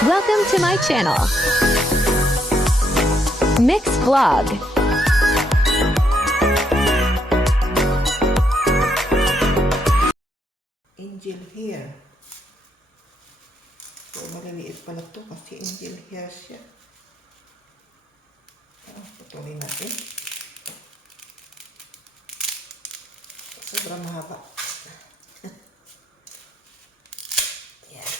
Welcome to my channel, Mix Vlog. Angel hair. So, maliliit pala to kasi angel hair siya. Putulin natin. Sobrang mahaba. Yan.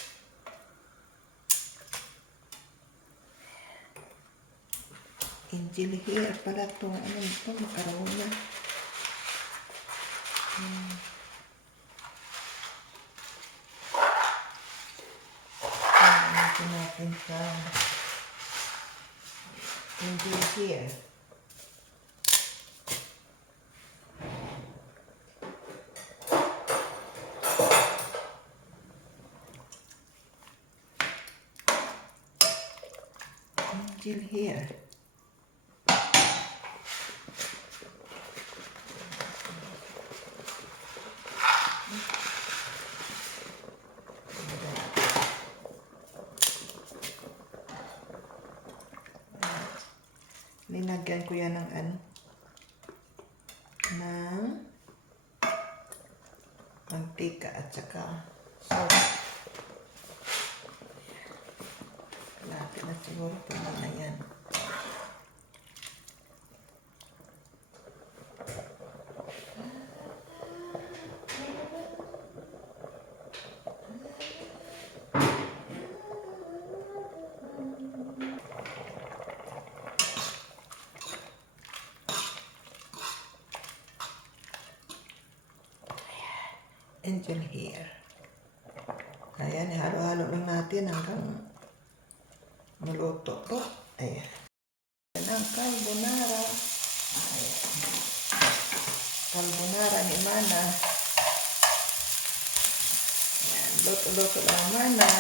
Angel hair pala to. Ano ito? Makaroon na. Natin sa angel hair. Angel hair. Linagyan ko yan ng mantika at saka salt. Natin na siguro pwede na yan. Angel hair. Ayan, halo-halo lang natin hanggang maluto to. Ayan. Ayan ang carbonara. Ayan. Carbonara ni Mana. Ayan, luto-luto lang Mana.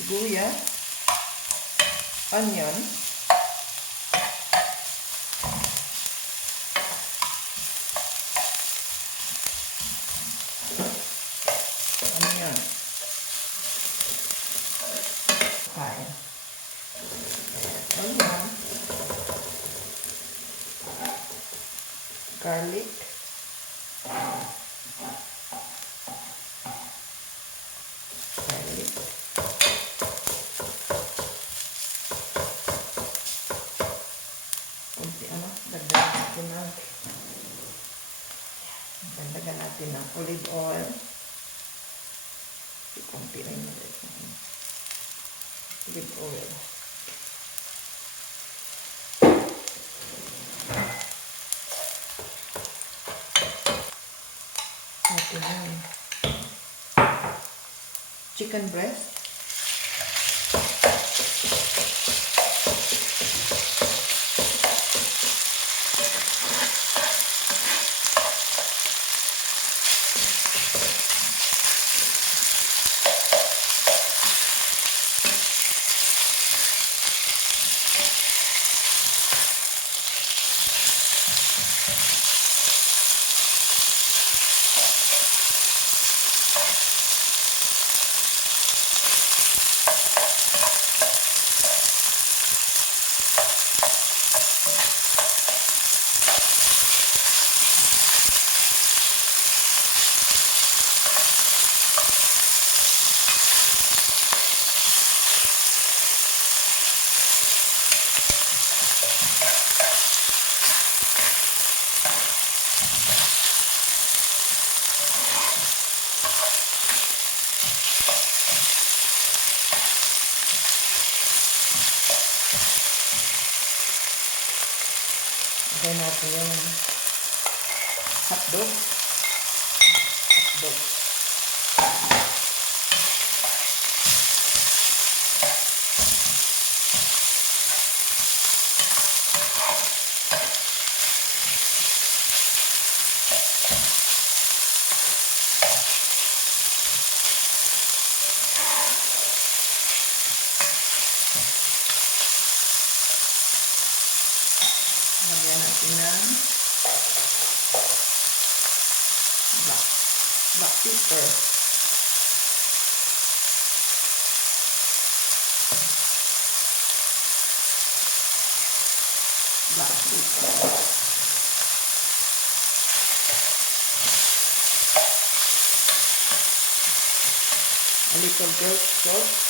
Sibuyas. Onion. Garlic, kunti dagdagan natin ng olive oil, kunti rin natin olive oil. Chicken breast. Lagyan natin yung hotdog. Lagyan natin ng black pepper. Black pepper. A little bit salt.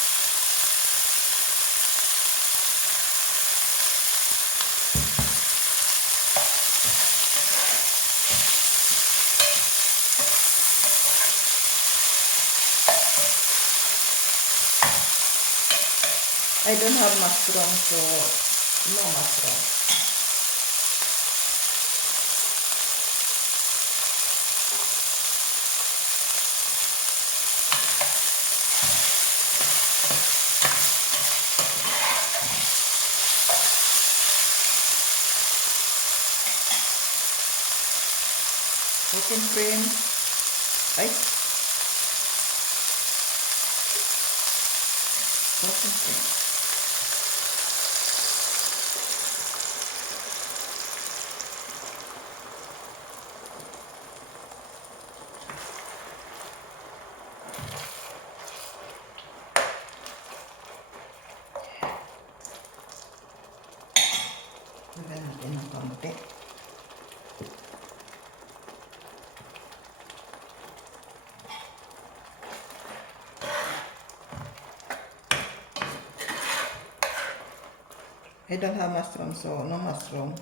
I don't have mushroom, so no mushroom. Cooking cream. Ay. Cooking cream. Lagyan natin ng konti. I don't have mushroom, so no mushroom.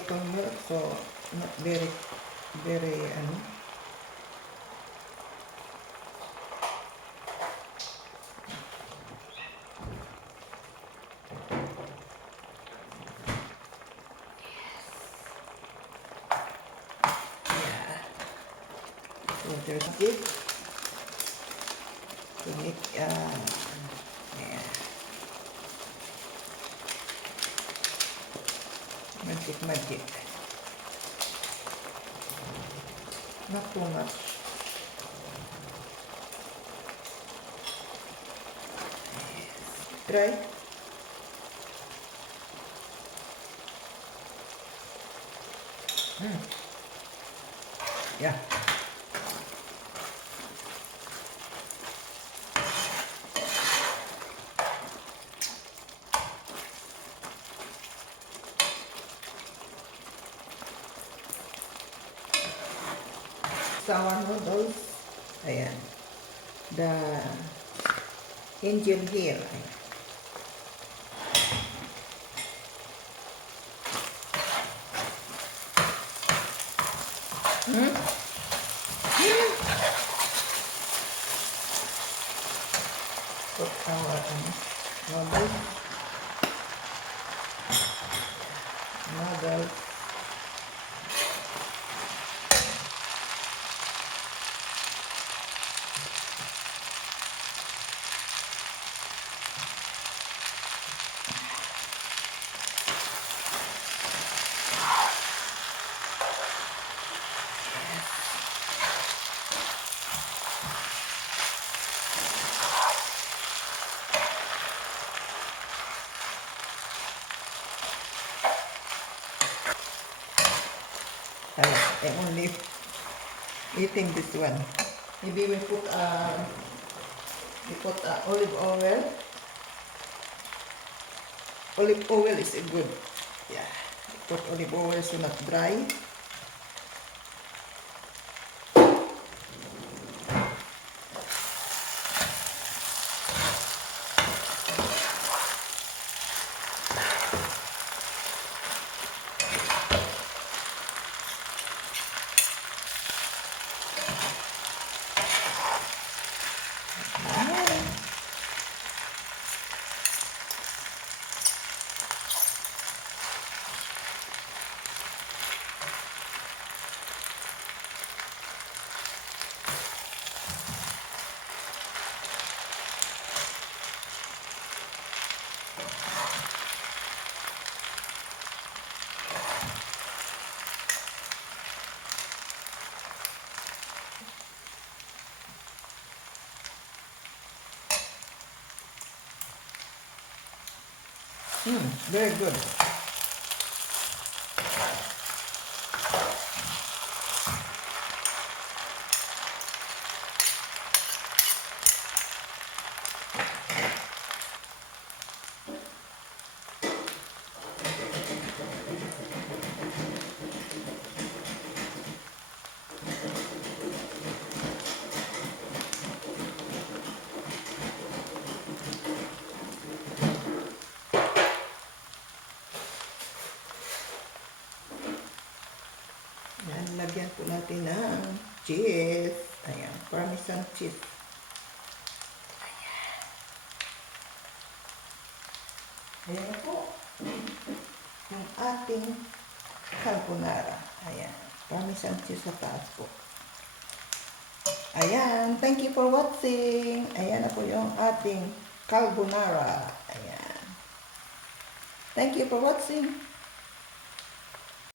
Little milk, so not very, so there's it. To make, yeah. Magic. Not too much. Dry. Yeah. Sour noodles. Ayan. The angel hair. Put our noodles. I'm only eating this one. Maybe we put olive oil. Olive oil is good. Yeah, put olive oil so not dry. Very good. Yan, lagyan po natin ng cheese. Ayan, parmesan cheese. Ayan po. Yung ating carbonara. Ayan, parmesan cheese sa taas po. Ayan, thank you for watching. Ayan na po yung ating carbonara. Ayan. Thank you for watching.